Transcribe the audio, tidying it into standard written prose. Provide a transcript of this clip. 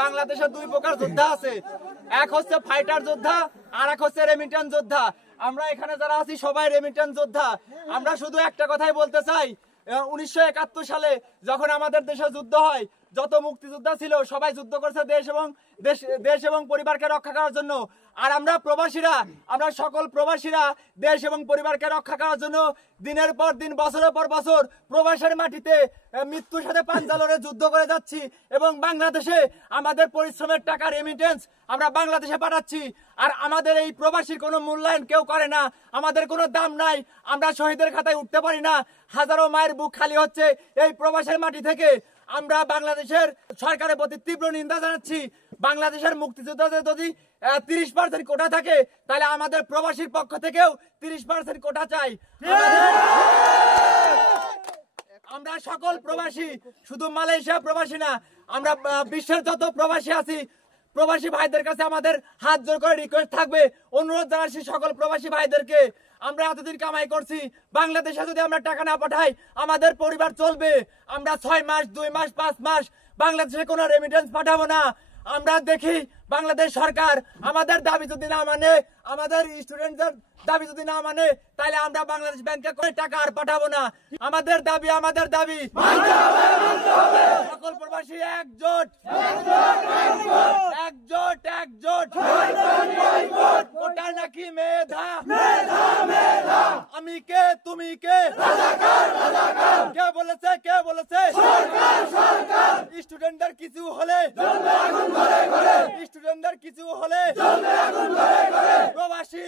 বাংলাদেশে দুই প্রকার যোদ্ধা আছে, এক হচ্ছে ফাইটার যোদ্ধা আর এক হচ্ছে রেমিটেন্স যোদ্ধা। আমরা এখানে যারা আছি সবাই রেমিটেন্স যোদ্ধা। আমরা শুধু একটা কথাই বলতে চাই, 1971 সালে যখন আমাদের দেশে যুদ্ধ হয়, যত মুক্তিযোদ্ধা ছিল সবাই যুদ্ধ করছে দেশ এবং পরিবারকে রক্ষা করার জন্য। আর আমরা প্রবাসীরা, আমরা সকল প্রবাসীরা দেশ এবং পরিবারকে রক্ষা করার জন্য দিনের পর দিন, বছরের পর বছর প্রবাসের মাটিতে মৃত্যুর সাথে পাঞ্জা লড়ে যুদ্ধ করে যাচ্ছি এবং বাংলাদেশে আমাদের পরিশ্রমের টাকা রেমিটেন্স আমরা বাংলাদেশে পাঠাচ্ছি। আর আমাদের এই প্রবাসীর কোনো মূল্যায়ন কেউ করে না, আমাদের কোনো দাম নাই, আমরা শহীদের খাতায় উঠতে পারি না। হাজারো মায়ের বুক খালি হচ্ছে এই প্রবাসের মাটি থেকে। আমরা বাংলাদেশের সরকারের প্রতি তীব্র নিন্দা জানাচ্ছি। বাংলাদেশের মুক্তিযোদ্ধাদের যদি 30% কোটা থাকে, তাহলে আমাদের প্রবাসীর পক্ষ থেকেও 30% কোটা চাই। আমরা সকল প্রবাসী, শুধু মালয়েশিয়া প্রবাসী না, আমরা বিশ্বের যত প্রবাসী আছি, প্রবাসী ভাইদের কাছে আমাদের হাত জোর করে রিকোয়েস্ট থাকবে, অনুরোধ জানাচ্ছি সকল প্রবাসী ভাইদেরকে। আমরা এতদিন কামাই করছি, বাংলাদেশে যদি আমরা টাকা না পাঠাই আমাদের পরিবার চলবে। আমরা 6 মাস, 2 মাস, 5 মাস বাংলাদেশে কোনো রেমিটেন্স পাঠাবো না। আমরা দেখি বাংলাদেশ সরকার আমাদের দাবি যদি না মানে, আমাদের স্টুডেন্টদের দাবি যদি না মানে, তাহলে আমরা বাংলাদেশ ব্যাংকে করে টাকা আর পাঠাবো না। আমাদের দাবি সকল প্রবাসী একজোট, ওটা নাকি মেধা, আমি কে তুমি কে, কে বলেছে স্টুডেন্টদের কিছু হলে, স্টুডেন্টদের কিছু হলে প্রবাসী